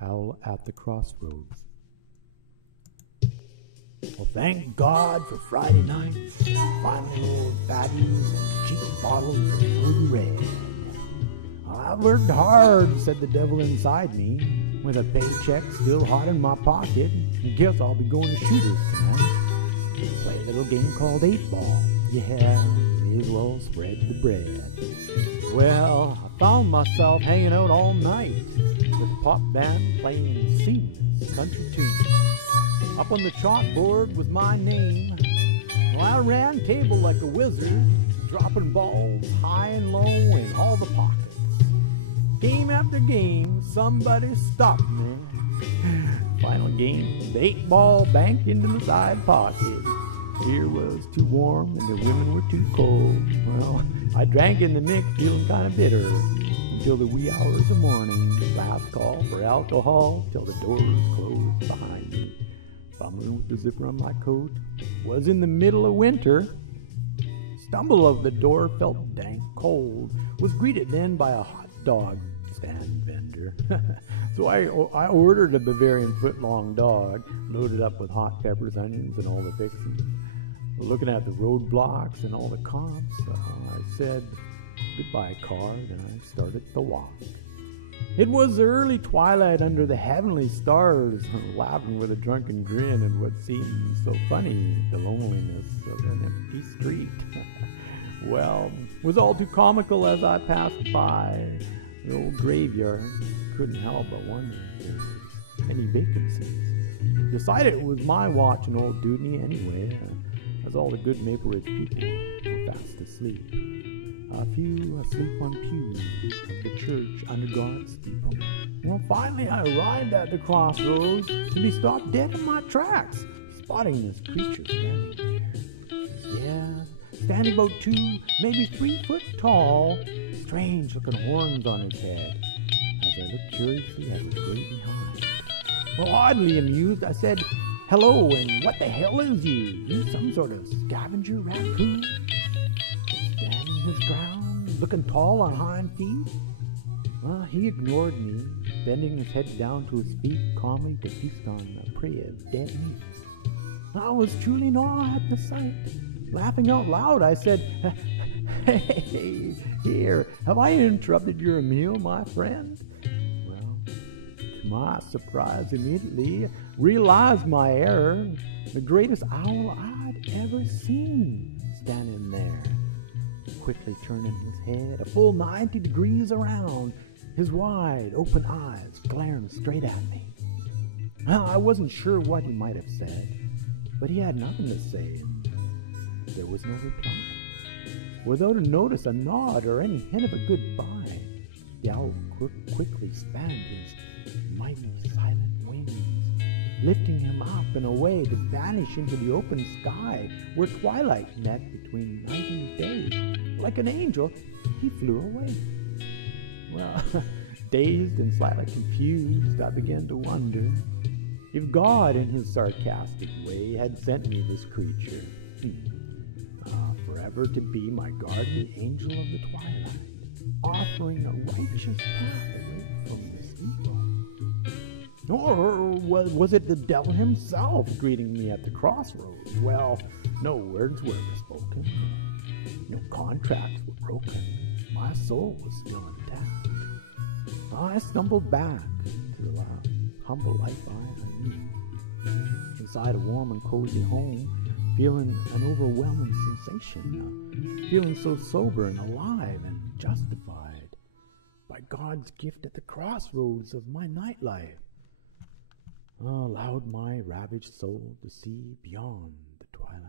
Howl at the Crossroads. Well, thank God for Friday nights, finally old fatties and cheap bottles of Ruby Red. I've worked hard, said the devil inside me, with a paycheck still hot in my pocket. Guess I'll be going to Shooters tonight. Play a little game called 8-Ball. Yeah, may as well spread the bread. Well, I found myself hanging out all night with a pop band playing seamless country tunes. Up on the chalkboard was my name. Well, I ran table like a wizard, dropping balls high and low in all the pockets. Game after game, somebody stopped me. Final game, the 8-Ball banked into the side pocket. Beer was too warm and the women were too cold. Well, I drank in the mix, feeling kind of bitter, until the wee hours of morning. Last call for alcohol till the doors closed behind me. Fumbling with the zipper on my coat. Was in the middle of winter. Stumble of the door, felt dank cold. Was greeted then by a hot dog stand vendor. So I ordered a Bavarian foot-long dog, loaded up with hot peppers, onions, and all the fixings. Looking at the roadblocks and all the cops, I said goodbye car, then I started the walk. It was the early twilight under the heavenly stars, laughing with a drunken grin at what seemed so funny, the loneliness of an empty street. Well, it was all too comical as I passed by the old graveyard. Couldn't help but wonder if there was any vacancies. Decided it was my watch and old duty anyway, as all the good Maple Ridge people were fast asleep. A few asleep on pews of the church under God's steeple. Well, finally I arrived at the crossroads to be stopped dead in my tracks, spotting this creature standing there. Yeah, standing about 2, maybe 3 foot tall, strange looking horns on his head. As I looked curiously at his great behind. Well, oddly amused, I said, "Hello, and what the hell is you? You some sort of scavenger raccoon? Standing his ground, looking tall on hind feet?" Well, he ignored me, bending his head down to his feet calmly to feast on a prey of dead meat. I was truly in awe at the sight. Laughing out loud, I said, "Hey, here, have I interrupted your meal, my friend?" Well, to my surprise, immediately realized my error. The greatest owl I'd ever seen standing there, quickly turning his head a full 90 degrees around, his wide open eyes glaring straight at me. Well, I wasn't sure what he might have said, but he had nothing to say, and there was no reply. Without a notice, a nod, or any hint of a goodbye, the owl quickly spanned his mighty silent wings, lifting him up and away to vanish into the open sky where twilight met between night and day. Like an angel, he flew away. Well, dazed and slightly confused, I began to wonder if God, in his sarcastic way, had sent me this creature. Forever to be my guardian angel of the twilight, offering a righteous path away from this evil. Or was it the devil himself greeting me at the crossroads? Well, no words were spoken, no contracts were broken. My soul was still intact. I stumbled back to the humble life I knew. Inside a warm and cozy home, feeling an overwhelming sensation, feeling so sober and alive and justified by God's gift at the crossroads of my nightlife. Allowed my ravaged soul to see beyond the twilight.